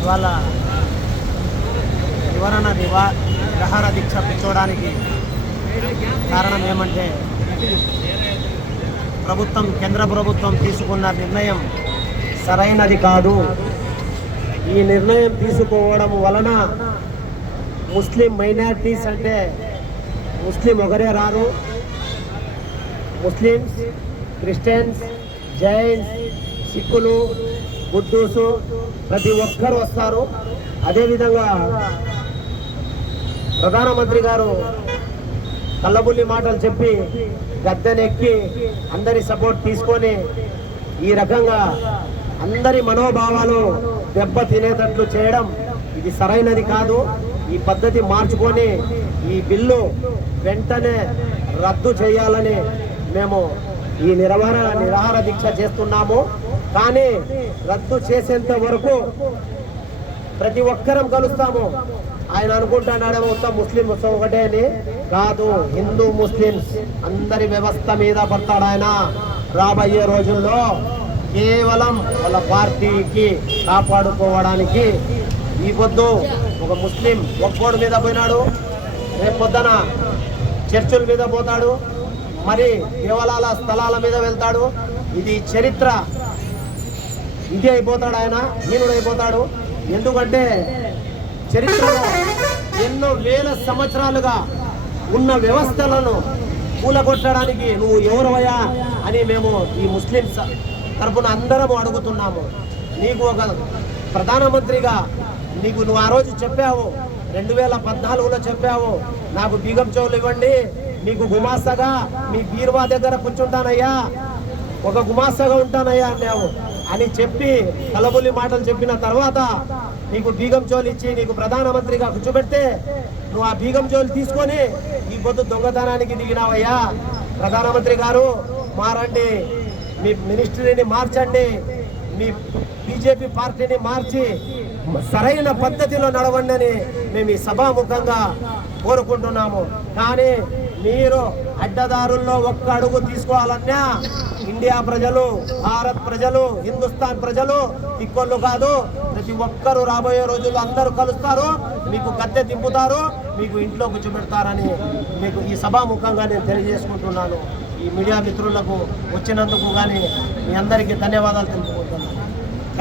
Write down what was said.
ఇవాళ నివారణ నివా విహార దీక్ష కూర్చోవడానికి కారణం ఏమంటే ప్రభుత్వం కేంద్ర ప్రభుత్వం తీసుకున్న నిర్ణయం సరైనది కాదు. ఈ నిర్ణయం తీసుకోవడం వలన ముస్లిం మైనారిటీస్ అంటే ముస్లిం ఒకరే రారు. ముస్లిమ్స్ క్రిస్టియన్స్ జైన్స్ సిక్కులు బుద్ధూసు ప్రతి ఒక్కరు వస్తారు. అదేవిధంగా ప్రధానమంత్రి గారు కళ్ళబుల్లి మాటలు చెప్పి గద్దెనెక్కి అందరి సపోర్ట్ తీసుకొని ఈ రకంగా అందరి మనోభావాలు దెబ్బ తినేటట్లు చేయడం ఇది సరైనది కాదు. ఈ పద్ధతి మార్చుకొని ఈ బిల్లు వెంటనే రద్దు చేయాలని మేము ఈ నిరవహర నిరాహార దీక్ష చేస్తున్నాము. కానీ రద్దు చేసేంత వరకు ప్రతి ఒక్కరం కలుస్తాము. ఆయన అనుకుంటున్నాడేమో మొత్తం ముస్లిం ఉత్సవం ఒకటే అని. కాదు హిందూ ముస్లిమ్స్ అందరి వ్యవస్థ మీద పడతాడు ఆయన. రాబోయే రోజుల్లో కేవలం వాళ్ళ పార్టీకి కాపాడుకోవడానికి ఈ పొద్దు ఒక ముస్లిం ఒక్కోడు మీద పోయినాడు. రేపు పొద్దున చర్చుల మీద పోతాడు. మరి దేవాలయాల స్థలాల మీద వెళ్తాడు. ఇది చరిత్ర. ఇంకే అయిపోతాడు ఆయన హీనుడు అయిపోతాడు. ఎందుకంటే చరిత్రలో ఎన్నో వేల సంవత్సరాలుగా ఉన్న వ్యవస్థలను కూలగొట్టడానికి నువ్వు ఎవరవయా అని మేము ఈ ముస్లింస్ తరఫున అందరము అడుగుతున్నాము. నీకు ఒక ప్రధానమంత్రిగా నీకు నువ్వు ఆ రోజు చెప్పావు రెండు వేల పద్నాలుగులో చెప్పావు నాకు బీగం చెవులు ఇవ్వండి మీకు గుమాస్తగా మీ బీరువా దగ్గర కూర్చుంటానయ్యా ఒక గుమాస్తగా ఉంటానయ్యా అన్నావు. అని చెప్పి కలబుల్లి మాటలు చెప్పిన తర్వాత నీకు బీగం చోలు ఇచ్చి నీకు ప్రధానమంత్రిగా కూర్చోబెడితే నువ్వు ఆ బీగం చోలు తీసుకొని ఈ పొద్దు దొంగతనానికి దిగినావయ్యా. ప్రధానమంత్రి గారు మారండి. మీ మినిస్ట్రీని మార్చండి. మీ బీజేపీ పార్టీని మార్చి సరైన పద్ధతిలో నడవండి అని మేము ఈ సభాముఖంగా కోరుకుంటున్నాము. కానీ మీరు అడ్డదారుల్లో ఒక్క అడుగు తీసుకోవాలన్నా ఇండియా ప్రజలు భారత్ ప్రజలు హిందుస్థాన్ ప్రజలు తిక్కొల్లు కాదు ప్రతి ఒక్కరూ రాబోయే రోజుల్లో అందరూ కలుస్తారు మీకు గద్దె దింపుతారు మీకు ఇంట్లో కూర్చోబెడతారని మీకు ఈ సభాముఖంగా నేను తెలియజేసుకుంటున్నాను. ఈ మీడియా మిత్రులకు వచ్చినందుకు కానీ మీ అందరికీ ధన్యవాదాలు తెలుపుకుంటున్నాను.